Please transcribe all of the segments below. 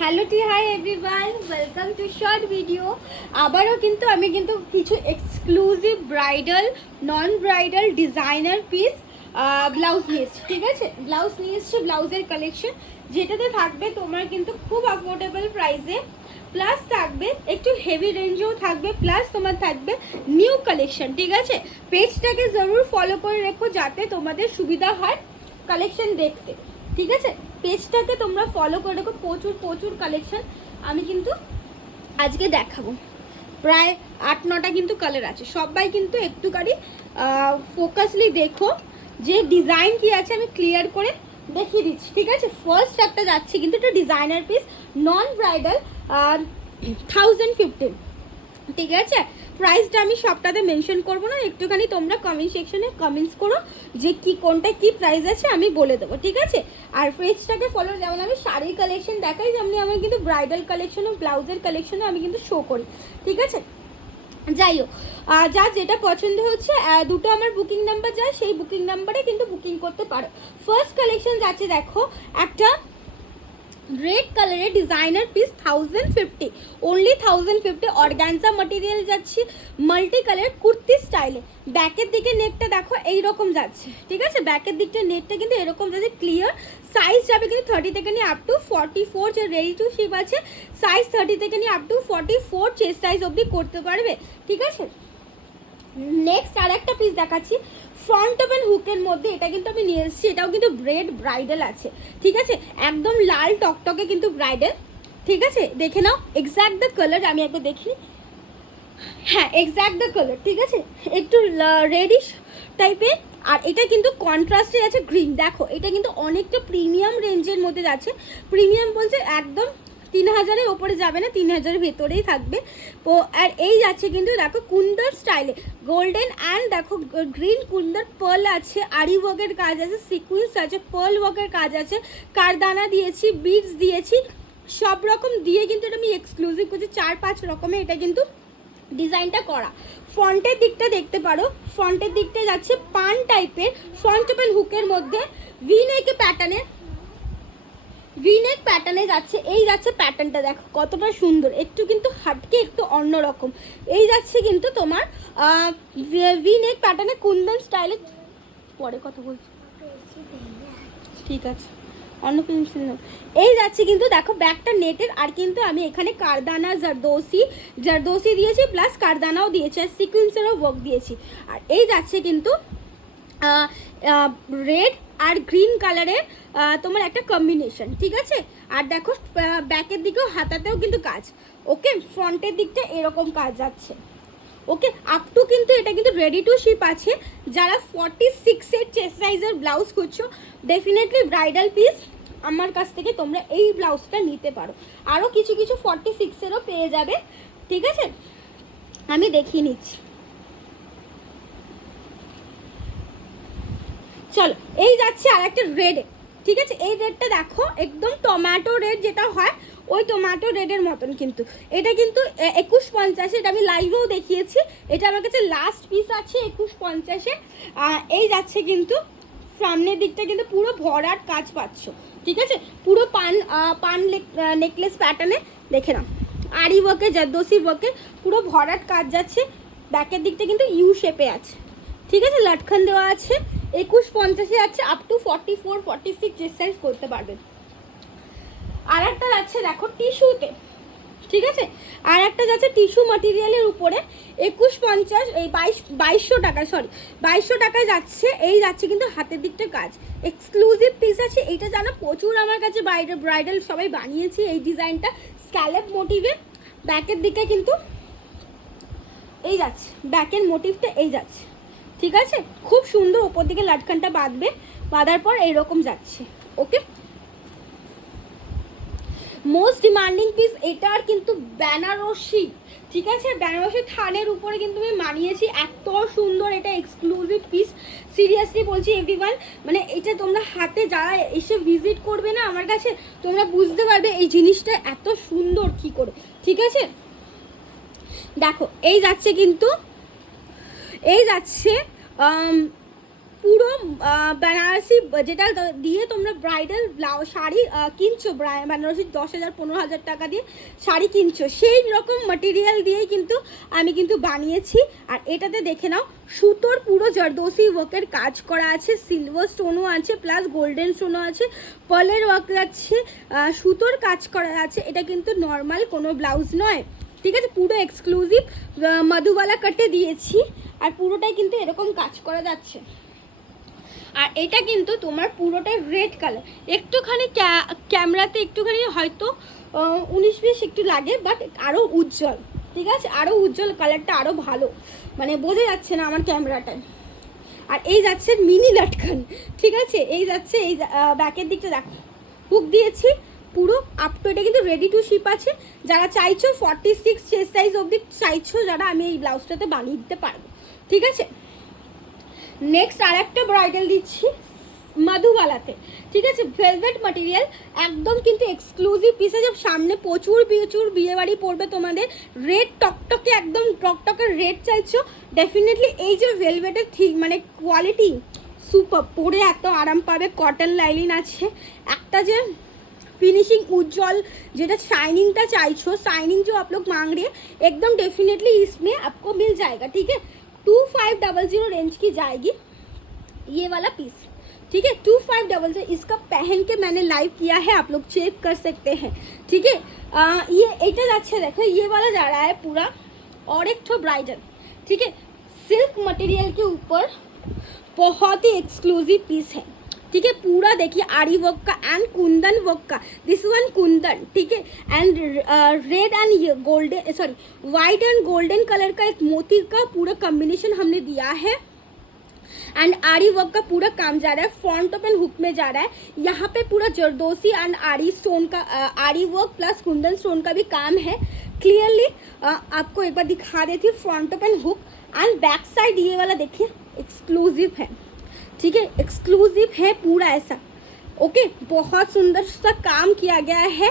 Hello T hi everyone, welcome to short video. আবারও কিন্তু আমি কিছু এক্সক্লুসিভ ব্রাইডাল, নন ব্রাইডাল ডিজাইনার পিস ব্লাউজ নিয়ে এসেছি। ঠিক আছে, ব্লাউজ নিয়ে এসেছি, ব্লাউজের কালেকশন যেটাতে থাকবে তোমার কিন্তু খুব অ্যাফোর্ডেবল প্রাইসে, প্লাস থাকবে একটু হেভি রেঞ্জেও থাকবে, প্লাস তোমার থাকবে নিউ কালেকশন। ঠিক আছে, পেজটাকে জরুর ফলো করে রেখো যাতে তোমাদের সুবিধা হয় কালেকশন দেখতে। ঠিক আছে, পেজটাকে তোমরা ফলো করে রেখো, প্রচুর প্রচুর কালেকশন আমি কিন্তু আজকে দেখাবো। প্রায় 8-9টা কিন্তু কালার আছে, সবাই কিন্তু একটুখানি ফোকাসলি দেখো যে ডিজাইন কি আছে, আমি ক্লিয়ার করে দেখিয়ে দিচ্ছি। ঠিক আছে, ফার্স্ট একটা যাচ্ছে কিন্তু এটা ডিজাইনার পিস, নন ব্রাইডাল, 1015। ঠিক আছে, প্রাইসটা আমি সবটাতে মেনশন করবো না, একটুখানি তোমরা কমেন্ট সেকশনে কমেন্টস করো যে কি কোনটা কি প্রাইস আছে, আমি বলে দেবো। ঠিক আছে, আর পেজটাকে ফলো, যেমন আমি শাড়ির কালেকশন দেখাই তেমনি আমার কিন্তু ব্রাইডাল কালেকশনও, ব্লাউজের কালেকশনও আমি কিন্তু শো করি। ঠিক আছে, যাই হোক, যা যেটা পছন্দ হচ্ছে দুটো আমার বুকিং নাম্বার যায়, সেই বুকিং নাম্বারে কিন্তু বুকিং করতে পারো। ফার্স্ট কালেকশন যাচ্ছে দেখো, একটা রেড কালারের designer piece, 1050, only 1050। Organza material যাচ্ছে, মাল্টি কালার কুর্তি স্টাইলে। ব্যাকের দিকে নেটটা দেখো এইরকম যাচ্ছে। ঠিক আছে, ব্যাকের দিকটা নেটটা কিন্তু এরকম যাচ্ছে, ক্লিয়ার। সাইজ যাবে কিন্তু 30 থেকে নিয়ে আপ টু 44, যে রেডি টু শিপ আছে সাইজ 30 থেকে নিয়ে আপ টু 44 চেস্ট সাইজ অবধি করতে পারবে। ঠিক আছে, নেক্সট আর একটা পিস দেখাচ্ছি, ফ্রন্ট ওপেন হুকের মধ্যে। এটা কিন্তু আমি নিয়ে এসেছি, এটাও কিন্তু রেড ব্রাইডাল আছে। ঠিক আছে, একদম লাল টকটকে কিন্তু ব্রাইডাল। ঠিক আছে, দেখে নাও এক্স্যাক্ট দ্য কালার, আমি একবার দেখি। হ্যাঁ, এক্স্যাক্ট দ্য কালার। ঠিক আছে, একটু রেডিশ টাইপের, আর এটা কিন্তু কন্ট্রাস্টে আছে গ্রিন। দেখো এটা কিন্তু অনেকটা প্রিমিয়াম রেঞ্জের মধ্যে যাচ্ছে। প্রিমিয়াম বলছে একদম 3000-এর ওপরে যাবে না, 3000-এর ভেতরেই থাকবে। তো আর এই যাচ্ছে কিন্তু দেখো কুন্ডার স্টাইলে, গোল্ডেন অ্যান্ড দেখো গ্রিন কুন্ডার, পার্ল আছে, আরি ওয়ার্কের কাজ আছে, সিকুয়েন্স আছে, পার্ল ওয়ার্কের কাজ আছে, কারদানা দিয়েছি, বিডস দিয়েছি, সব রকম দিয়ে কিন্তু এটা আমি এক্সক্লুসিভ করছি। 4-5 রকমের এটা কিন্তু ডিজাইনটা করা। ফ্রন্টের দিকটা দেখতে পারো, ফ্রন্টের দিকটা যাচ্ছে পান টাইপের, ফ্রন্ট ওপেন হুকের মধ্যে ভি নেক প্যাটার্নে যাচ্ছে। এই যাচ্ছে প্যাটার্নটা দেখো কতটা সুন্দর, একটু কিন্তু হাটকে, একটু অন্যরকম। এই যাচ্ছে কিন্তু তোমার ভি নেক প্যাটার্নে কুন্দন স্টাইলে। পরে কথা বলছি, ঠিক আছে, অন্য পেন্সিল নাও। এই যাচ্ছে কিন্তু দেখো ব্যাকটা নেটের, আর কিন্তু আমি এখানে কারদানা জারদোসি দিয়েছি, প্লাস কারদানাও দিয়েছি, আর সিকুয়েন্সেরও ওয়ার্ক দিয়েছি। আর এই যাচ্ছে কিন্তু রেড আর গ্রিন কালারের তোমার একটা কম্বিনেশন। ঠিক আছে, আর দেখো ব্যাকের দিকেও হাতাতেও কিন্তু কাজ। ওকে, ফ্রন্টের দিকটা এরকম কাজ যাচ্ছে। ওকে, আপ টু কিন্তু এটা কিন্তু রেডি টু শিপ আছে। যারা 46-এর চেস্ট সাইজের ব্লাউজ করছো, ডেফিনেটলি ব্রাইডাল পিস আমার কাছ থেকে তোমরা এই ব্লাউজটা নিতে পারো। আরও কিছু কিছু 46-এরও পেয়ে যাবে। ঠিক আছে, আমি দেখিয়ে নিচ্ছি। চলো, এই যাচ্ছে আর একটা রেডে। ঠিক আছে, এই রেডটা দেখো একদম টমেটো রেড যেটা হয়, ওই টমেটো রেডের মতন কিন্তু। এটা কিন্তু 2150, এটা আমি লাইভেও দেখিয়েছি। এটা আমার কাছে লাস্ট পিস আছে 2150-এ। এই যাচ্ছে কিন্তু সামনের দিকটা কিন্তু পুরো ভরাট কাজ পাচ্ছ। ঠিক আছে, পুরো পান নেকলেস প্যাটার্নে, দেখে নাও আরি ওয়ার্কে, জারদোসি ওয়ার্কে পুরো ভরাট কাজ যাচ্ছে। ব্যাকের দিকটা কিন্তু ইউ শেপে আছে। ঠিক আছে, লাটখান দেওয়া আছে। 2150-এ আছে, আপ টু 44-46 যে সাইজ করতে পারবেন। আর একটা যাচ্ছে দেখো টিস্যুতে। ঠিক আছে, আর একটা যাচ্ছে টিস্যু মাটেরিয়ালের উপরে, 2150, এই 2200 টাকা, সরি 2200 টাকায় যাচ্ছে। এই যাচ্ছে কিন্তু হাতের দিকটা কাজ, এক্সক্লুসিভ পিস আছে। এইটা জানো প্রচুর আমার কাছে ব্রাইডাল সবাই বানিয়েছি এই ডিজাইনটা, স্ক্যালেপ মোটিভে। ব্যাকের দিকে কিন্তু এই যাচ্ছে, ব্যাকের মোটিভটা এই যাচ্ছে। ঠিক আছে, খুব সুন্দর, ওপর দিকে লাটখানটা বাঁধার পর এইরকম যাচ্ছে। ওকে, মোস্ট ডিমান্ডিং পিস এটার কিন্তু বেনারসি। ঠিক আছে, বেনারসি থানের উপরে কিন্তু আমি মানিয়েছি, এত সুন্দর এটা এক্সক্লুসিভ পিস। সিরিয়াসলি বলছি এভরিওয়ান, মানে এটা তোমরা হাতে যারা এসে ভিজিট করবে না আমার কাছে, তোমরা বুঝতে পারবে এই জিনিসটা এত সুন্দর কি করে। ঠিক আছে, দেখো এই যাচ্ছে কিন্তু, এই যাচ্ছে পুরো বেনারসি যেটা দিয়ে তোমরা ব্রাইডাল শাড়ি কিনছো, বেনারসি 10,000 15,000 টাকা দিয়ে শাড়ি কিনছো, সেই রকম ম্যাটেরিয়াল দিয়েই কিন্তু আমি কিন্তু বানিয়েছি। আর এটাতে দেখে নাও সুতোর পুরো জরদোসি ওয়ার্কের কাজ করা আছে, সিলভার স্টোনও আছে, প্লাস গোল্ডেন স্টোনও আছে, পার্লের ওয়ার্ক আছে, সুতোর কাজ করা আছে। এটা কিন্তু নর্মাল কোনো ব্লাউজ নয়, ঠিক আছে, পুরো এক্সক্লুসিভ মধুবালা কাটে দিয়েছি। আর পুরোটাই কিন্তু এরকম কাজ করা যাচ্ছে। আর এটা কিন্তু তোমার পুরোটাই রেড কালার, একটুখানি ক্যামেরাতে একটুখানি হয়তো 19-20 একটু লাগে, বাট আরও উজ্জ্বল, ঠিক আছে, আরও উজ্জ্বল, কালারটা আরও ভালো, মানে বোঝা যাচ্ছে না আমার ক্যামেরাটায়। আর এই যাচ্ছে মিনি লটকান, ঠিক আছে, এই যাচ্ছে এই ব্যাকের দিকটা দেখো হুক দিয়েছি পুরো আপ টু, এটা কিন্তু রেডি টু শিপ আছে। যারা চাইছো 46 চেস্ট সাইজ অবধি চাইছো যারা, আমি এই ব্লাউজটাতে বানিয়ে দিতে পারবো, ঠিক আছে। নেক্সট আর একটা ব্রাইডাল দিচ্ছি মধুবালাতে, ঠিক আছে, ভেলভেট ম্যাটেরিয়াল, একদম কিন্তু এক্সক্লুসিভ পিস আছে। সামনে প্রচুর প্রচুর বিয়েবাড়ি পড়বে তোমাদের, রেড টকটকে, একদম টকটকের রেড চাইছো, ডেফিনেটলি এই যে ভেলভেটের ঠিক মানে কোয়ালিটি সুপার, পরে এত আরাম পাবে, কটন লাইলিন আছে, একটা যে फिनिशिंग उज्जवल जेटा शाइनिंगटा चाइछो, शाइनिंग जो आप लोग मांग रहे हैं एकदम डेफिनेटली इसमें आपको मिल जाएगा, ठीक है। 2500 रेंज की जाएगी ये वाला पीस, ठीक है, 2500। इसका पहन के मैंने लाइव किया है, आप लोग चेक कर सकते हैं, ठीक है। ये এটা যাচ্ছে देखो, ये वाला जा रहा है पूरा और एक ठो ब्राइडल, ठीक है, सिल्क मटेरियल के ऊपर बहुत ही एक्सक्लूसिव पीस है, ठीक है। पूरा देखिए आरी वर्क का एंड कुंदन वर्क का, दिस वन कुंदन, ठीक है, and red and golden sorry white and golden colour का एक मोती का पूरा कॉम्बिनेशन हमने दिया है। एंड आरी वर्क का पूरा काम जा रहा है, फ्रंट ओपन हुक में जा रहा है, यहाँ पे पूरा जरदोसी एंड आरी स्टोन का आरी वर्क प्लस कुंदन स्टोन का भी काम है। क्लियरली आपको एक बार दिखा देती हूँ, front open hook and back side ये वाला देखिए एक्सक्लूसिव है, ठीक है, एक्सक्लूसिव है पूरा ऐसा, ओके। बहुत सुंदर सा काम किया गया है।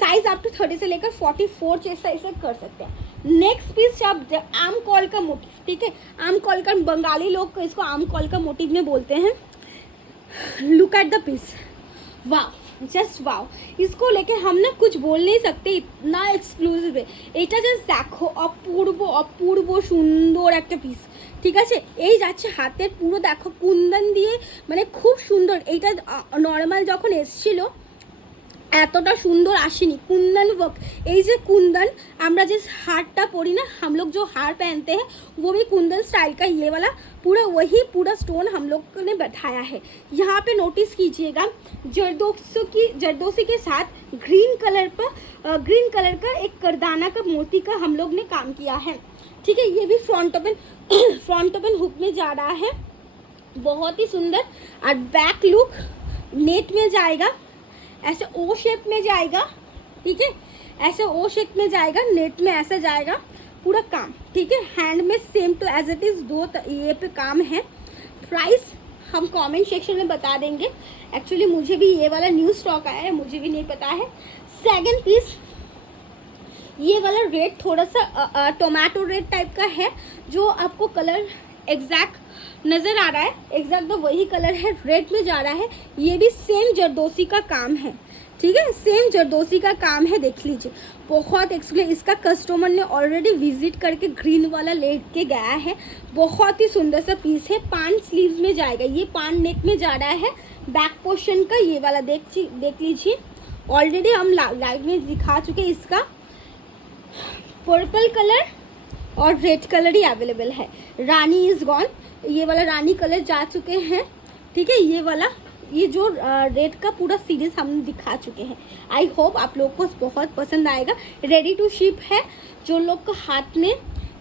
साइज आप तो 30 से लेकर 44 चेस्ट साइज तक कर सकते हैं। नेक्स्ट पीस आप आम कॉल का मोटिव, ठीक है, आम कॉल का, बंगाली लोग इसको आम कॉल का मोटिव में बोलते हैं। लुक एट द पीस, वाह, जस्ट वाओ, इसको लेके हम ना कुछ बोल नहीं सकते, इतना एक्सक्लूसिव है এটা। জাস্ট দেখো অপূর্ব অপূর্ব সুন্দর একটা পিস, ঠিক আছে। এই যাচ্ছে হাতের পুরো দেখো কুন্দন দিয়ে, মানে খুব সুন্দর। এইটা নর্মাল যখন এসছিল এতটা সুন্দর আসেনি, कुंदन वर्क, এই যে कुंदन আমরা যে हारটা পরি ना, हम लोग जो हार पहनते हैं वो भी कुंदन स्टाइल का, ये वाला पूरा वही पूरा स्टोन हम लोग ने बैठाया है। यहाँ पे नोटिस कीजिएगा जरदोसी के साथ ग्रीन कलर का एक करदाना का मोती का हम लोग ने काम किया है, ठीक है। ये भी फ्रंट ओपन हुक में जा रहा है, बहुत ही सुंदर। और बैक लुक नेट में जाएगा, ऐसे ओ शेप में जाएगा, ठीक है, ऐसे ओ शेप में जाएगा, नेट में ऐसे जाएगा पूरा काम, ठीक है। हैंड में same to as it is दो ये पे काम है। प्राइस हम कमेंट सेक्शन में बता देंगे, एक्चुअली मुझे भी ये वाला न्यू स्टॉक आया है, मुझे भी नहीं पता है। सेकंड पीस ये वाला रेड थोड़ा सा टोमेटो रेड टाइप का है, जो आपको कलर एग्जैक्ट नज़र आ रहा है, एग्जैक्ट तो वही कलर है, रेड में जा रहा है। ये भी सेम जरदोसी का काम है, ठीक है, सेम जरदोसी का काम है, देख लीजिए, बहुत एक्सक्लूसिव। इसका कस्टमर ने ऑलरेडी विजिट करके ग्रीन वाला लेके गया है, बहुत ही सुंदर सा पीस है। पान स्लीव्स में जाएगा, ये पान नेक में जा रहा है। बैक पोर्शन का ये वाला देख लीजिए, ऑलरेडी हम लाइव में दिखा चुके, इसका पर्पल कलर और रेड कलर ही अवेलेबल है। रानी इज़ गॉन, ये वाला रानी कलर जा चुके हैं, ठीक है। ये वाला ये जो रेड का पूरा सीरीज हम दिखा चुके हैं। आई होप आप लोग को बहुत पसंद आएगा। रेडी टू शिप है, जो लोग को हाथ में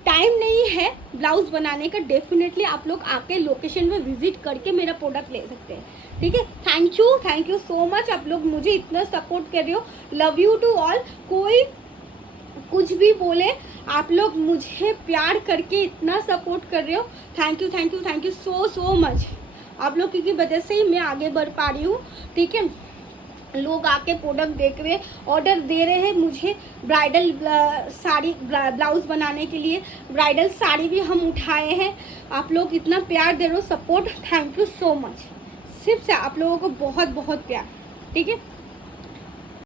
टाइम नहीं है ब्लाउज बनाने का, डेफिनेटली आप लोग आके लोकेशन में विजिट करके मेरा प्रोडक्ट ले सकते हैं, ठीक है। थैंक यू सो मच, आप लोग मुझे इतना सपोर्ट कर रहे हो, लव यू टू ऑल। कोई कुछ भी बोले, आप लोग मुझे प्यार करके इतना सपोर्ट कर रहे हो, थैंक यू सो मच। आप लोग की वजह से ही मैं आगे बढ़ पा रही हूँ, ठीक है। लोग आके प्रोडक्ट देख रहे, ऑर्डर दे रहे हैं मुझे ब्राइडल साड़ी ब्लाउज बनाने के लिए। ब्राइडल साड़ी भी हम उठाए हैं। आप लोग इतना प्यार दे रहे हो, support, thank you so much. सिर्फ से आप लोगों को बहुत बहुत प्यार, ठीक है।